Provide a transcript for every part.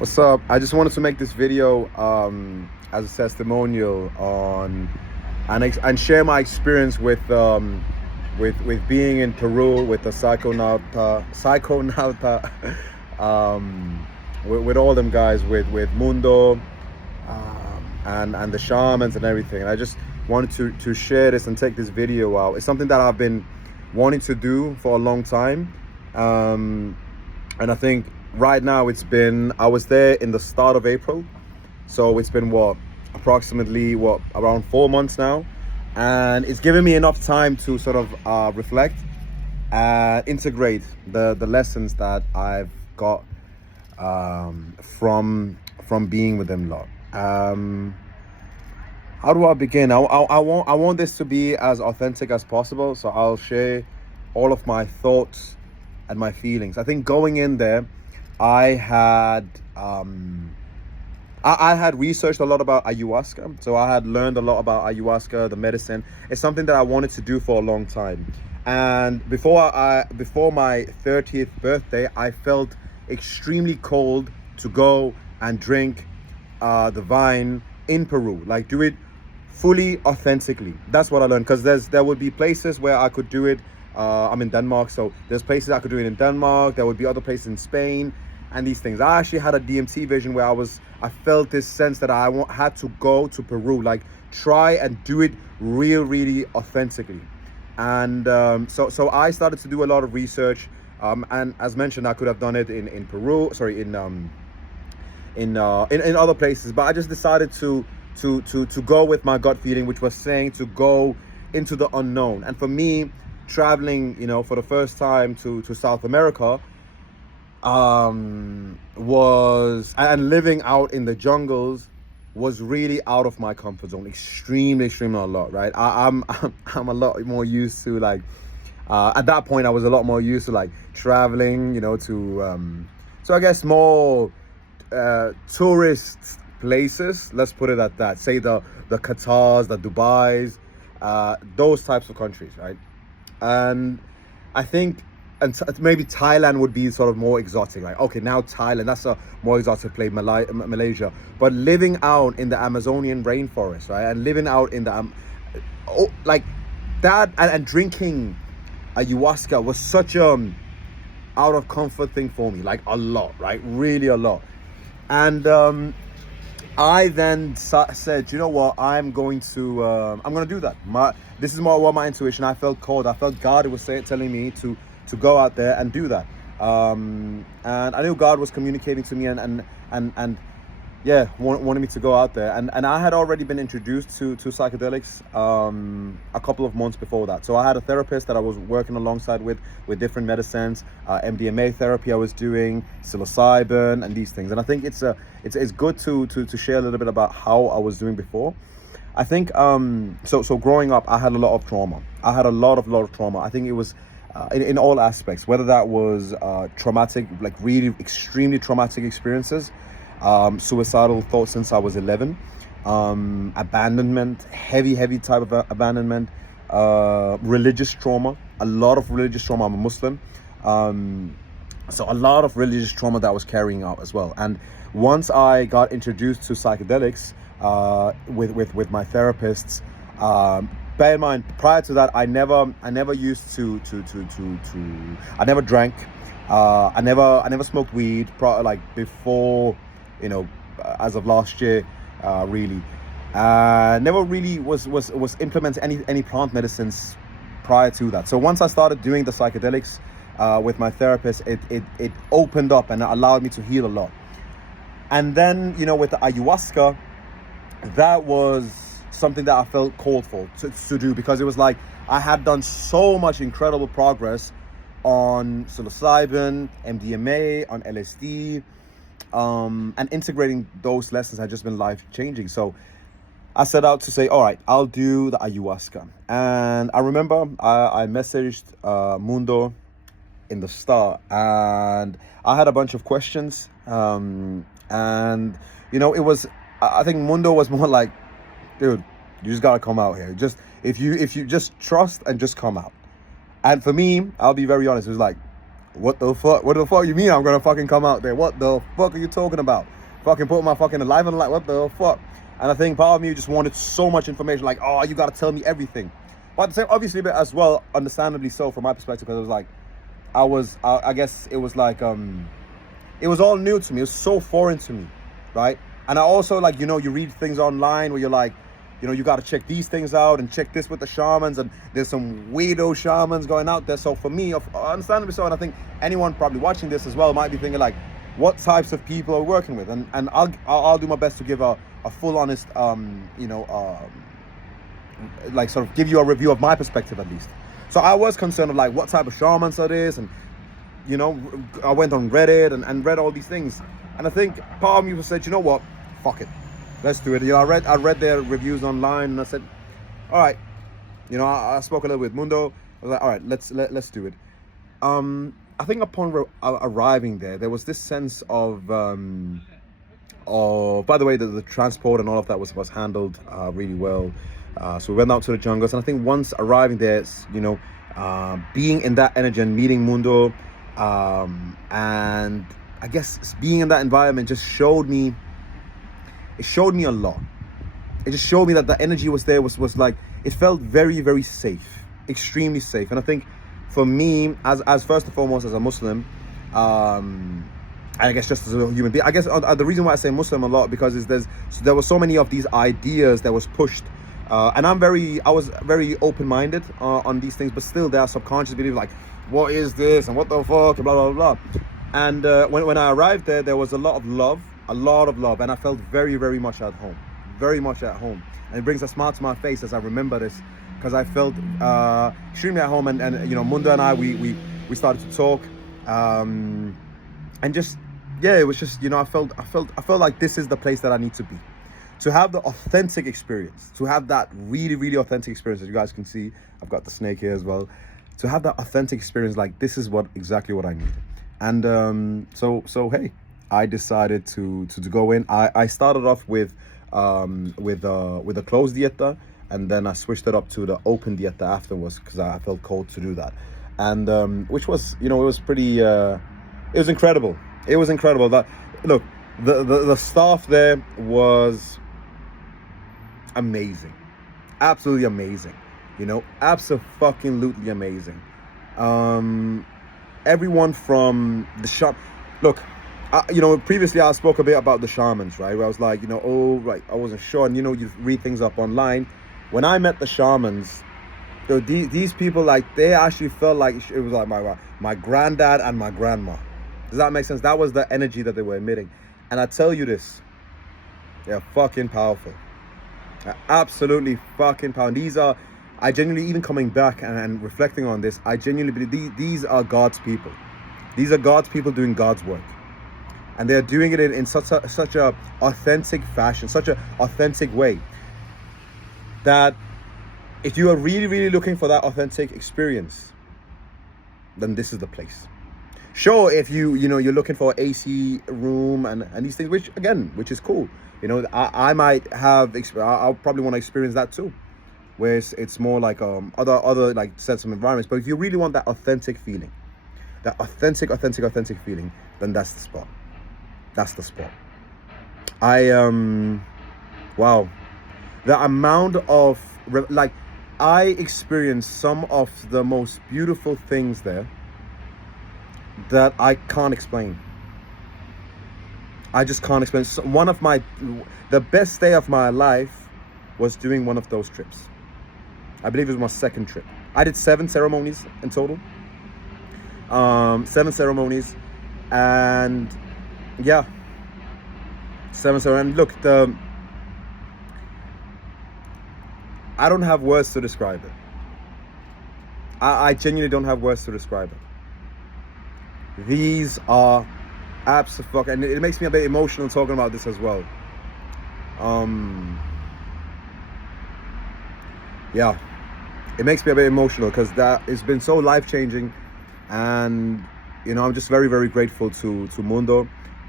What's up? I just wanted to make this video as a testimonial on and share my experience with being in Peru with the Psychonauta with all them guys with Mundo and the shamans and everything. And I just wanted to share this and take this video out. It's something that I've been wanting to do for a long time, and I think right now I was there in the start of April, so it's been approximately around 4 months now, and it's given me enough time to sort of reflect and integrate the lessons that I've got from being with them lot. How do I begin? I want this to be as authentic as possible, so I'll share all of my thoughts and my feelings. I think going in there, I had researched a lot about ayahuasca, so I had learned a lot about ayahuasca, the medicine. It's something that I wanted to do for a long time, and before my 30th birthday, I felt extremely called to go and drink the vine in Peru, like do it fully authentically. That's what I learned, because there would be places where I could do it. I'm in Denmark, so there's places I could do it in Denmark. There would be other places in Spain and these things. I actually had a DMT vision where I felt this sense that I had to go to Peru, like try and do it really authentically. And so I started to do a lot of research, and as mentioned, I could have done it in Peru, sorry, in other places, but I just decided to go with my gut feeling, which was saying to go into the unknown. And for me, traveling, for the first time to South America, was, and living out in the jungles, was really out of my comfort zone, extremely a lot, right? I'm a lot more used to, like, at that point I was a lot more used to like traveling, to so I guess more tourist places, let's put it at that. Say the Qatars, the Dubais, those types of countries, right? And I think, and maybe Thailand would be sort of more exotic. Like, okay, now Thailand, that's a more exotic place, Malaysia. But living out in the Amazonian rainforest, right? And living out in the, like that, and drinking ayahuasca was such a out of comfort thing for me, like a lot, right? Really a lot. And I then said, you know what, I'm going to do that. This is more what my intuition. I felt called. I felt God was telling me to go out there and do that. And I knew God was communicating to me and yeah, wanted me to go out there. And I had already been introduced to psychedelics a couple of months before that. So I had a therapist that I was working alongside with different medicines, MDMA therapy I was doing, psilocybin, and these things. And I think it's good to share a little bit about how I was doing before. I think so growing up, I had a lot of trauma. I had a lot of trauma. I think it was in all aspects, whether that was traumatic, like really extremely traumatic experiences, suicidal thoughts since I was 11, abandonment, heavy type of abandonment, religious trauma, a lot of religious trauma. I'm a Muslim, so a lot of religious trauma that I was carrying out as well. And once I got introduced to psychedelics with my therapists, bear in mind, prior to that, I never used to I never drank, I never smoked weed like before, as of last year, really. Never really was implementing any plant medicines prior to that. So once I started doing the psychedelics with my therapist, it opened up and it allowed me to heal a lot. And then, with the ayahuasca, that was something that I felt called for to do, because it was like I had done so much incredible progress on psilocybin, MDMA, on LSD, and integrating those lessons had just been life-changing. So I set out to say, all right, I'll do the ayahuasca. And I remember I messaged Mundo in the start, and I had a bunch of questions, and it was, I think Mundo was more like, dude, you just gotta come out here. Just if you just trust and just come out. And for me, I'll be very honest, it was like, what the fuck you mean I'm gonna fucking come out there? What the fuck are you talking about? Fucking put my fucking life on the line, what the fuck? And I think part of me just wanted so much information, like, oh, you gotta tell me everything. But at the same, obviously, but as well, understandably so from my perspective, because it was like, I guess it was like, it was all new to me. It was so foreign to me, right? And I also, like, you know, you read things online where you're like, you know, you got to check these things out and check this with the shamans, and there's some weirdo shamans going out there. So for me, understandably so, and I think anyone probably watching this as well might be thinking like, what types of people are we working with? And I'll do my best to give a full honest, you know, like sort of give you a review of my perspective at least. So I was concerned of like what type of shamans are this, and you know, I went on Reddit and read all these things, and I think part of me said, you know what, fuck it, let's do it. You know, I read their reviews online, and I said, all right, you know, I spoke a little with Mundo. I was like, all right, let's do it. I think upon arriving there was this sense of by the way, the transport and all of that was handled really well. So we went out to the jungles, and I think once arriving there, you know, being in that energy and meeting Mundo, and I guess being in that environment just showed me a lot. It just showed me that the energy was there, was like, it felt very, very safe, extremely safe. And I think for me, as first and foremost, as a Muslim, I guess just as a human being, I guess the reason why I say Muslim a lot, because there were so many of these ideas that was pushed, and I was very open-minded on these things, but still there are subconscious beliefs like, what is this and what the fuck, blah blah blah. And when I arrived there was a lot of love, and I felt very, very much at home, and it brings a smile to my face as I remember this, because I felt extremely at home. And you know, Mundo and I, we started to talk, and just, yeah, it was just, you know, I felt like this is the place that I need to be, to have the authentic experience, to have that really, really authentic experience. As you guys can see, I've got the snake here as well. To have that authentic experience, like, this is exactly what I need. And so hey, I decided to go in. I started off with a closed dieta, and then I switched it up to the open dieta afterwards, because I felt called to do that. And which was, you know, it was pretty it was incredible. It was incredible. That, look, the staff there was amazing, absolutely amazing, you know, absolutely amazing. Everyone from the shop, look, you know, previously I spoke a bit about the shamans, right, where I was like, you know, oh, right, I wasn't sure, and you know, you read things up online. When I met the shamans, you know, these people, like, they actually felt like it was like my granddad and my grandma. Does that make sense? That was the energy that they were emitting. And I tell you this, they're fucking powerful. They're absolutely fucking powerful. These are, I genuinely, even coming back and reflecting on this, I genuinely believe these are God's people. These are God's people doing God's work. And they're doing it in such a authentic fashion, such a authentic way, that if you are really, really looking for that authentic experience, then this is the place. Sure, if you know, you're looking for an AC room and these things, which is cool. You know, I might have, I'll probably want to experience that too, where it's more like other like sets of environments. But if you really want that authentic feeling, that authentic feeling, then that's the spot. That's the spot. Wow, the amount of, like, I experienced some of the most beautiful things there that I can't explain. I just can't explain. So the best day of my life was doing one of those trips. I believe it was my second trip. I did 7 ceremonies in total. 7 ceremonies, and yeah, 7 ceremonies. And look, I don't have words to describe it. I genuinely don't have words to describe it. These are absolutely, and it makes me a bit emotional talking about this as well. Yeah, it makes me a bit emotional, because that has been so life-changing. And you know, I'm just very, very grateful to Mundo,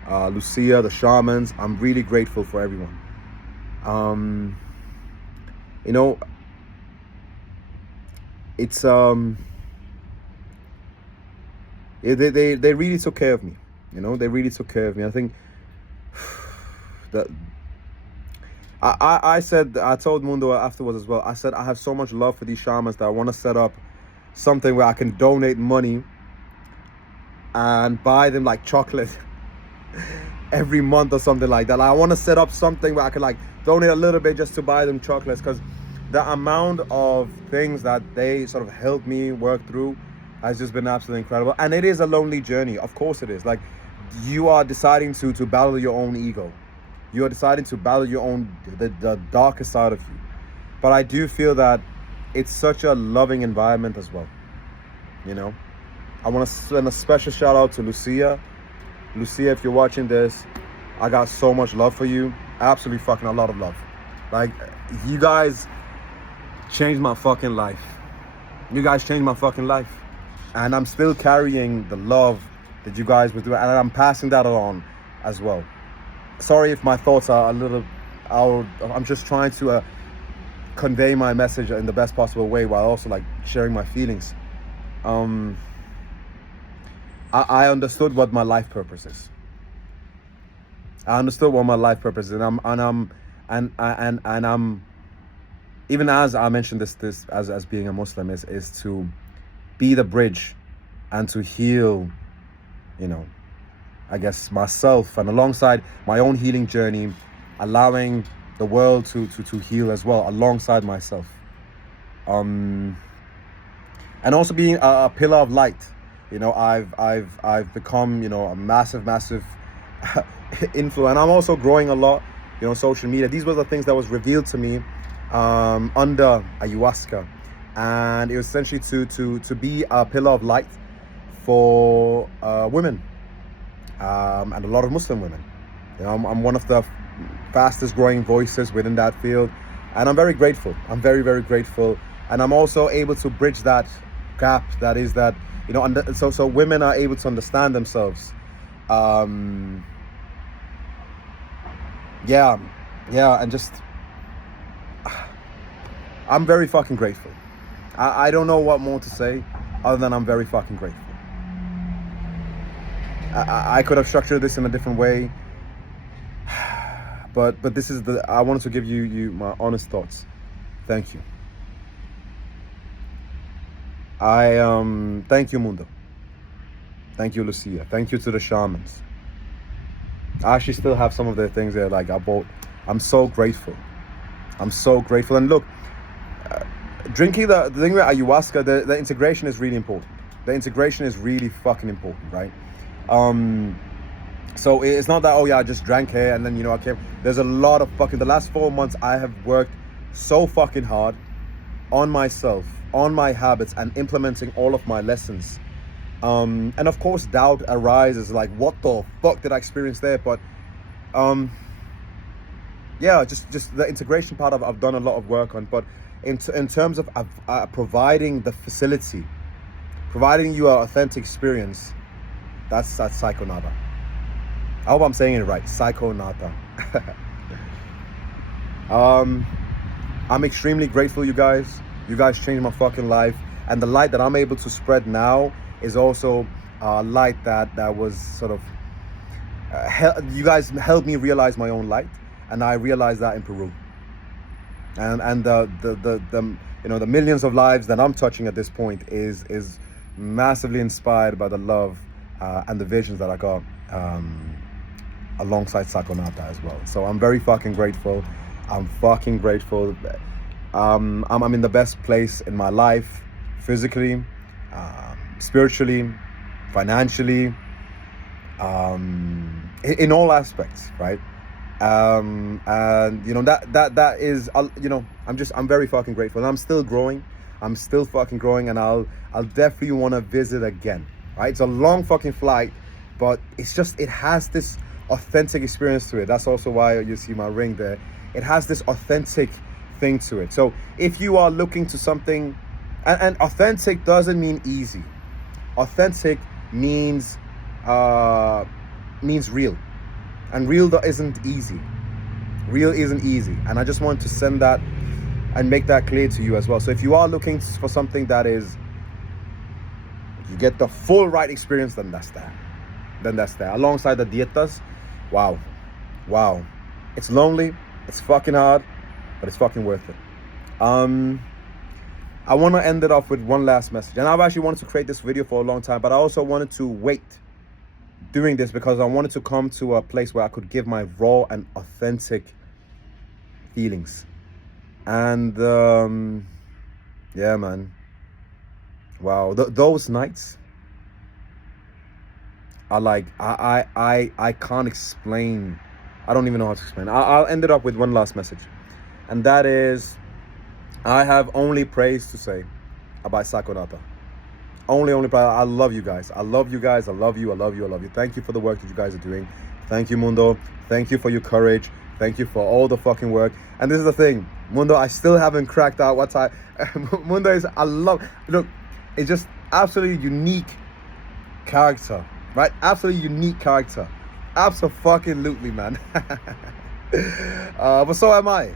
Lucia, the shamans. I'm really grateful for everyone. You know, it's They really took care of me. They really took care of me. I think that I told Mundo afterwards as well. I said I have so much love for these shamans that I want to set up something where I can donate money and buy them like chocolate every month or something like that. Like, I want to set up something where I can like donate a little bit just to buy them chocolates, because the amount of things that they sort of helped me work through has just been absolutely incredible. And it is a lonely journey, of course it is. Like, you are deciding to battle your own ego. You are deciding to battle your own, the darkest side of you. But I do feel that it's such a loving environment as well. I want to send a special shout out to Lucia. Lucia, if you're watching this, I got so much love for you. Absolutely fucking a lot of love. Like, you guys changed my fucking life. You guys changed my fucking life. And I'm still carrying the love that you guys were doing, and I'm passing that on as well. Sorry if my thoughts are a little out. I'm just trying to convey my message in the best possible way while also like sharing my feelings. I understood what my life purpose is. I understood what my life purpose is, and I'm even as I mentioned this as being a Muslim is to be the bridge and to heal, I guess myself, and alongside my own healing journey, allowing the world to heal as well alongside myself, and also being a pillar of light. I've become a massive influence, and I'm also growing a lot, social media. These were the things that was revealed to me under ayahuasca, and it was essentially to be a pillar of light for women, and a lot of Muslim women. I'm one of the fastest growing voices within that field, and I'm very grateful. I'm very, very grateful, and I'm also able to bridge that gap. That is that, so women are able to understand themselves. And just I'm very fucking grateful. I don't know what more to say other than I'm very fucking grateful. I could have structured this in a different way, but this is I wanted to give you my honest thoughts. Thank you. Thank you, Mundo. Thank you, Lucia. Thank you to the shamans. I actually still have some of their things there, like I bought. I'm so grateful. I'm so grateful. And look, drinking the thing with ayahuasca, the integration is really important. The integration is really fucking important, right? So it's not that, oh yeah, I just drank here and then, I came. There's a lot of fucking, the last 4 months I have worked so fucking hard on myself, on my habits, and implementing all of my lessons. And of course, doubt arises, like, what the fuck did I experience there? But just the integration part I've done a lot of work on. But in terms of providing the facility, providing you an authentic experience, that's Psychonauta. I hope I'm saying it right. Psychonauta. I'm extremely grateful, you guys. You guys changed my fucking life. And the light that I'm able to spread now is also a light that was sort of... you guys helped me realize my own light. And I realized that in Peru. And the millions of lives that I'm touching at this point is massively inspired by the love and the visions that I got alongside Psychonauta as well. So I'm very fucking grateful. I'm fucking grateful. I'm in the best place in my life, physically, spiritually, financially, in all aspects, right? And that is, I'm very fucking grateful, and I'm still growing. I'm still fucking growing, and I'll definitely want to visit again, right? It's a long fucking flight, but it has this authentic experience to it. That's also why you see my ring there. It has this authentic thing to it. So if you are looking to something, and authentic doesn't mean easy. Authentic means real, and real isn't easy. Real isn't easy, and I just want to send that and make that clear to you as well. So if you are looking for something that is you get the full right experience, then that's that. Alongside the dietas, wow. It's lonely, it's fucking hard, but it's fucking worth it. I want to end it off with one last message. And I've actually wanted to create this video for a long time, but I also wanted to wait doing this because I wanted to come to a place where I could give my raw and authentic feelings. And yeah, man. Wow, those nights are like, I can't explain. I don't even know how to explain. I'll end it up with one last message. And that is, I have only praise to say about Psychonauta. Only praise. I love you guys. I love you. Thank you for the work that you guys are doing. Thank you, Mundo. Thank you for your courage. Thank you for all the fucking work. And this is the thing, Mundo, I still haven't cracked out what I... Mundo is, look, it's just absolutely unique character, right? Absolutely unique character. Absolutely, man. But so am I,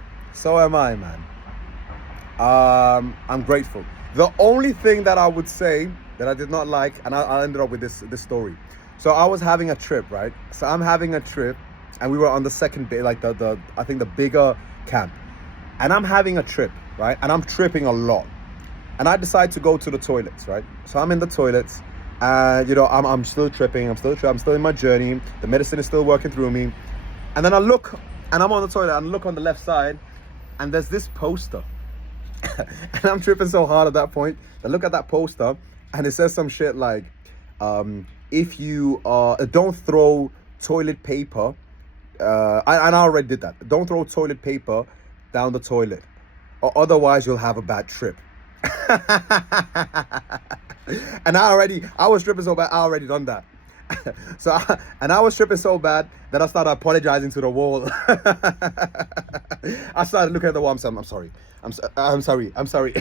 man. I'm grateful. The only thing that I would say that I did not like, and I ended up with this story. So I was having a trip, right? So I'm having a trip, and we were on the second day, like the I think the bigger camp. And I'm having a trip, right? And I'm tripping a lot. And I decide to go to the toilets, right? So I'm in the toilets, and you know, I'm still tripping. I'm still in my journey. The medicine is still working through me. And then I look, and I'm on the toilet, and I look on the left side, and there's this poster. And I'm tripping so hard at that point. I look at that poster, and it says some shit like, if you don't throw toilet paper, and I already did that. Don't throw toilet paper down the toilet, or otherwise you'll have a bad trip. And I was tripping so bad, I already done that. I was tripping so bad that I started apologizing to the wall. I started looking at the wall. I'm sorry. I'm sorry.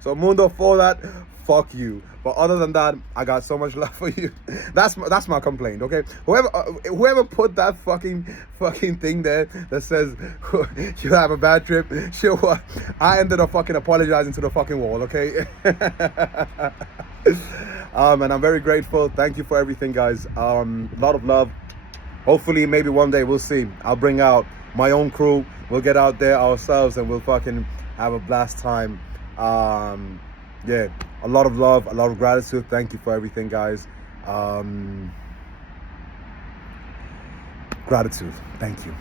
So Mundo, for that, fuck you. But other than that, I got so much love for you. That's my complaint, okay? Whoever put that fucking thing there that says you have a bad trip, sure what? I ended up fucking apologizing to the fucking wall, okay? And I'm very grateful. Thank you for everything, guys. A lot of love. Hopefully, maybe one day, we'll see. I'll bring out my own crew. We'll get out there ourselves and we'll fucking have a blast time. Yeah, a lot of love, a lot of gratitude. Thank you for everything, guys. Gratitude. Thank you.